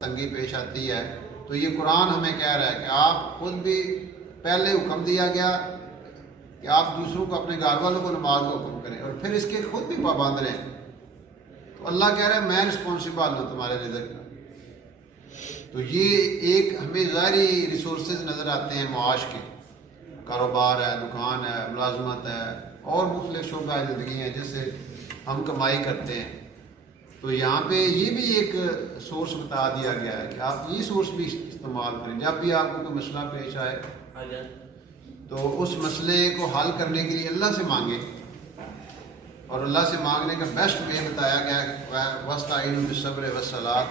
تنگی پیش آتی ہے تو یہ قرآن ہمیں کہہ رہا ہے کہ آپ خود بھی پہلے حکم دیا گیا کہ آپ دوسروں کو اپنے گھر والوں کو نماز کا حکم کریں اور پھر اس کے خود بھی پابند رہیں. تو اللہ کہہ رہا ہے میں رسپانسبل ہوں تمہارے رزق کا. تو یہ ایک ہمیں ظاہری ریسورسز نظر آتے ہیں معاش کے، کاروبار ہے، دکان ہے، ملازمت ہے اور مختلف شعبہ زندگی ہیں جس سے ہم کمائی کرتے ہیں. تو یہاں پہ یہ بھی ایک سورس بتا دیا گیا ہے کہ آپ یہ سورس بھی استعمال کریں. جب بھی آپ کو کوئی مسئلہ پیش آئے تو اس مسئلے کو حل کرنے کے لیے اللہ سے مانگیں، اور اللہ سے مانگنے کا بیسٹ وے بتایا گیا ہے وَاسْتَعِينُوا بِالصَّبْرِ وَالصَّلَاةِ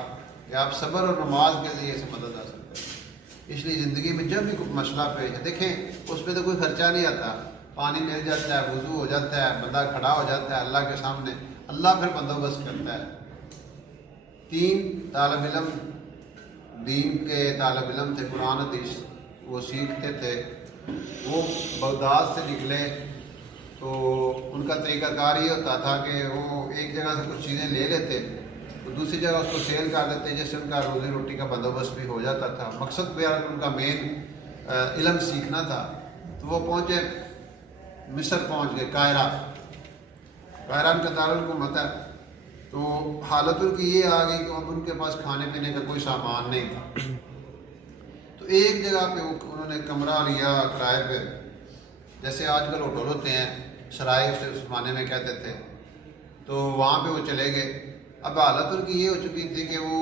کہ آپ صبر اور نماز کے ذریعے سے مدد حاصل کریں. اس لیے زندگی میں جب بھی کوئی مسئلہ پیش ہے، دیکھیں اس پہ تو کوئی خرچہ نہیں آتا، پانی مل جاتا ہے، وضو ہو جاتا ہے، بندہ کھڑا ہو جاتا ہے اللہ کے سامنے، اللہ پھر بندوبست کرتا ہے. 3 طالب علم دین کے طالب علم تھے، قرآن حدیث وہ سیکھتے تھے. وہ بغداد سے نکلے تو ان کا طریقہ کار یہ ہوتا تھا کہ وہ ایک جگہ سے کچھ چیزیں لے لیتے تو دوسری جگہ اس کو سیل کر دیتے، جس سے ان کا روزی روٹی کا بندوبست بھی ہو جاتا تھا. مقصد بہرحال ان کا مین علم سیکھنا تھا. تو وہ پہنچے مصر، پہنچ گئے قاہرہ ان کا دارالحکومت ہے. تو حالت ان کی یہ آ گئی کہ اب ان کے پاس کھانے پینے کا کوئی سامان نہیں تھا. تو ایک جگہ پہ انہوں نے کمرہ لیا کرائے پہ، جیسے آج کل ہوٹل ہوتے ہیں، سرائے اسے اس زمانے میں کہتے تھے. تو وہاں پہ وہ چلے گئے. اب حالت ان کی یہ ہو چکی تھی کہ وہ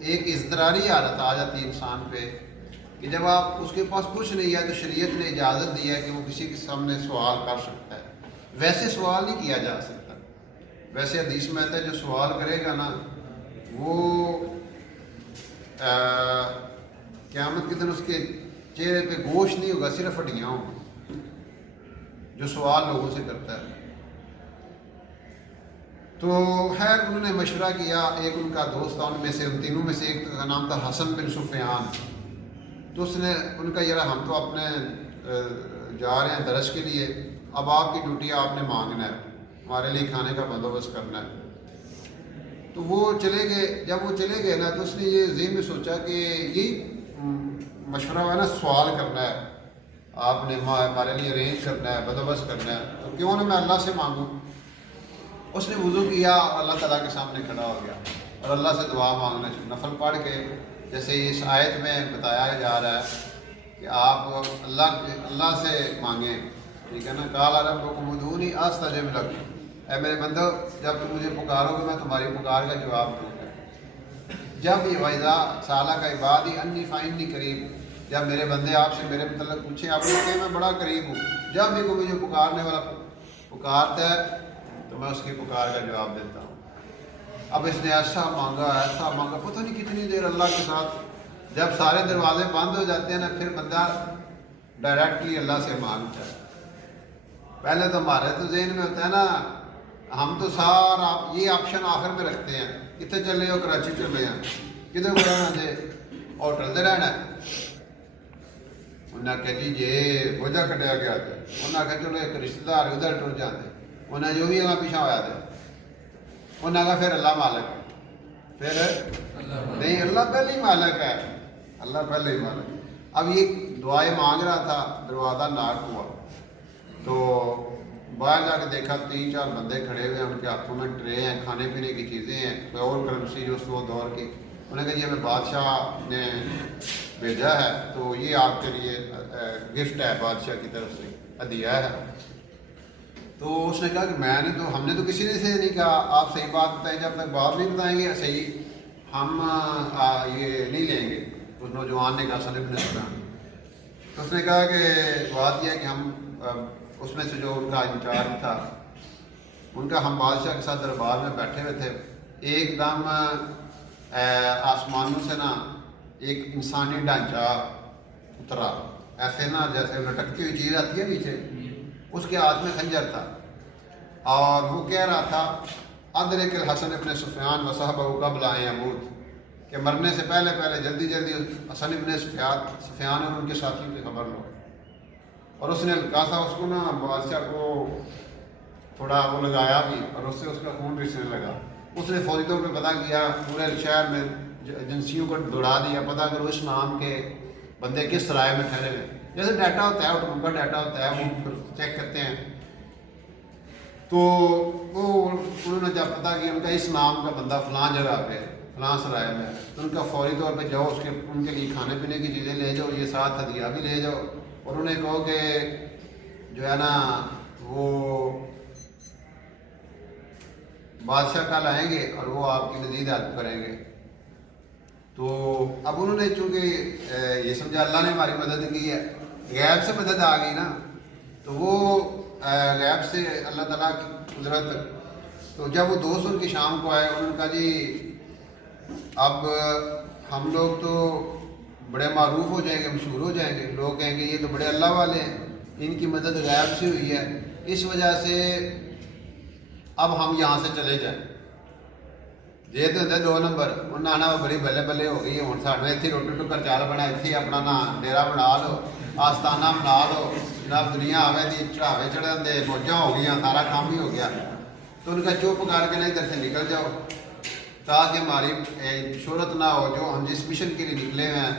ایک اضطراری حالت آ جاتی انسان پہ کہ جب آپ اس کے پاس کچھ نہیں ہے تو شریعت نے اجازت دی ہے کہ وہ کسی کے سامنے سوال کر سکتا ہے. ویسے سوال نہیں کیا جا سکتا. ویسے حدیث میں آتا ہے جو سوال کرے گا نا وہ قیامت کے دن اس کے چہرے پہ گوشت نہیں ہوگا، صرف ہڈیاں ہوں گی، جو سوال لوگوں سے کرتا ہے. تو خیر انہوں نے مشورہ کیا. ایک ان کا دوست تھا، ان میں سے ان تینوں میں سے ایک کا نام تھا حسن بن سفیان. تو اس نے ان کا یار ہم تو اپنے جا رہے ہیں درس کے لیے، اب آپ کی ڈیوٹی آپ نے مانگنا ہے، ہمارے لیے کھانے کا بندوبست کرنا ہے. تو وہ چلے گئے. جب وہ چلے گئے نا تو اس نے یہ ذہن میں سوچا کہ یہ مشورہ ہے نا سوال کرنا ہے، آپ نے ہمارے لیے ارینج کرنا ہے، بندوبست کرنا ہے، تو کیوں نہ میں اللہ سے مانگوں. اس نے وضو کیا اور اللہ تعالیٰ کے سامنے کھڑا ہو گیا اور اللہ سے دعا مانگنا شروع، نفل پڑھ کے، جیسے اس آیت میں بتایا جا رہا ہے کہ آپ اللہ سے مانگیں. ٹھیک ہے نا، قال ربکم ادعونی استجب لکم، اے میرے بندو جب تم مجھے پکارو گے میں تمہاری پکار کا جواب دوں گا. جب یہ وَإِذَا سَأَلَكَ عِبَادِي عَنِّي فَإِنِّي قَرِيبٌ، جب میرے بندے آپ سے میرے متعلق پوچھیں آپ نے کہا میں بڑا قریب ہوں. جب بھی کوئی مجھے پکارنے والا پکارتا ہے تو میں اس کی پکار کا جواب دیتا ہوں. اب اس نے ایسا مانگا پتہ نہیں کتنی دیر اللہ کے ساتھ. جب سارے دروازے بند ہو جاتے ہیں نا پھر بندہ ڈائریکٹلی اللہ سے مانگتا ہے. پہلے تو ہمارے تو ذہن میں ہوتا ہے نا، ہم تو سارا یہ آپشن آخر میں رکھتے ہیں، کتنے چلے ہو کراچی چلے ہیں، کدھر کو رہنا جی ہوٹل سے رہنا ہے. انہیں کہا جی جی بوجھا کٹیا گیا تھا. انہیں کہا چلو ایک رشتہ دار ادھر ٹر جاتے، انہیں جو بھی پیچھا ہوا تھا. انہیں کہا پھر اللہ مالک ہے، پھر نہیں اللہ پہلے ہی مالک ہے، اللہ پہلے ہی مالک. اب یہ دعائیں مانگ رہا تھا، دروازہ ناک ہوا تو باہر جا کے دیکھا 3-4 بندے کھڑے ہوئے ہیں، ان کے ہاتھوں میں ٹرے ہیں، کھانے پینے کی چیزیں ہیں، کوئی اور کرنسی جو اس وہ دور کی. انہوں نے کہا جی ہمیں بادشاہ نے بھیجا ہے تو یہ آپ کے لیے گفٹ ہے، بادشاہ کی طرف سے ہدیہ ہے. تو اس نے کہا کہ ہم نے تو کسی نے سے نہیں کہا آپ صحیح بات بتائیں، جب تک بات نہیں بتائیں گے صحیح ہم یہ نہیں لیں گے. اس نوجوان نے کہا حسن بن سفیان. تو اس نے کہا کہ بات یہ ہے کہ ہم اس میں سے جو ان کا انچارج تھا ان کا، ہم بادشاہ کے ساتھ دربار میں بیٹھے ہوئے تھے، ایک دم آسمانوں سے نا ایک انسانی ڈھانچہ اترا، ایسے نا جیسے لٹکتی ہوئی چیز آتی ہے نیچے. اس کے ہاتھ میں خنجر تھا اور وہ کہہ رہا تھا ادرک الحسن ابن سفیان وصحبہ قبل ان یموت، کہ مرنے سے پہلے جلدی حسن ابن سفیان اور ان کے ساتھیوں کی خبر لو. اور اس نے کہا تھا اس کو نا بادشاہ کو تھوڑا وہ لگایا بھی اور اس سے اس کا خون رسنے لگا. اس نے فوری طور پہ پتہ کیا، پورے شہر میں ایجنسیوں کو دوڑا دیا، پتہ کرو اس نام کے بندے کس سرائے میں ٹھہرے ہوئے. جیسے ڈیٹا ہوتا ہے آٹوم کا ڈیٹا ہوتا ہے، وہ پھر چیک کرتے ہیں. تو وہ انہوں نے جب پتہ کیا ان کا اس نام کا بندہ فلاں جگہ پہ فلاں سرائے میں، تو ان کا فوری طور پہ جاؤ، ان کے لیے کھانے پینے کی چیزیں لے جاؤ، یہ ساتھ ہدیہ بھی لے جاؤ، اور انہیں کہو کہ جو ہے نا وہ بادشاہ کل آئیں گے اور وہ آپ کی مزید ہیلپ کریں گے. تو اب انہوں نے چونکہ یہ سمجھا اللہ نے ہماری مدد کی ہے، غیب سے مدد آ گئی نا، تو وہ غیب سے اللہ تعالیٰ کی قدرت. تو جب وہ دوست ان کی شام کو آئے، انہوں نے کہا جی اب ہم لوگ تو بڑے معروف ہو جائیں گے، مشہور ہو جائیں گے، لوگ کہیں گے یہ تو بڑے اللہ والے ہیں، ان کی مدد غیب سے ہوئی ہے، اس وجہ سے اب ہم یہاں سے چلے جائیں. یہ تو ہوتے 2 نمبر، انہیں آنا بڑی بلے بلے ہو گئی ہے، ہوں ساڑھے اتنے روٹی ٹکر چال بنا، اتنے اپنا نا ڈیرا بنا لو، آستانہ بنا لو، جناب دنیا آوے دی چڑھاوے چڑھن دے موجاں ہو گئی، سارا کام ہی ہو گیا. تو ان کا چپ کر کے نہیں ادھر سے نکل جاؤ تاکہ ہماری شہرت نہ ہو، جو ہم جس مشن کے لیے نکلے ہوئے ہیں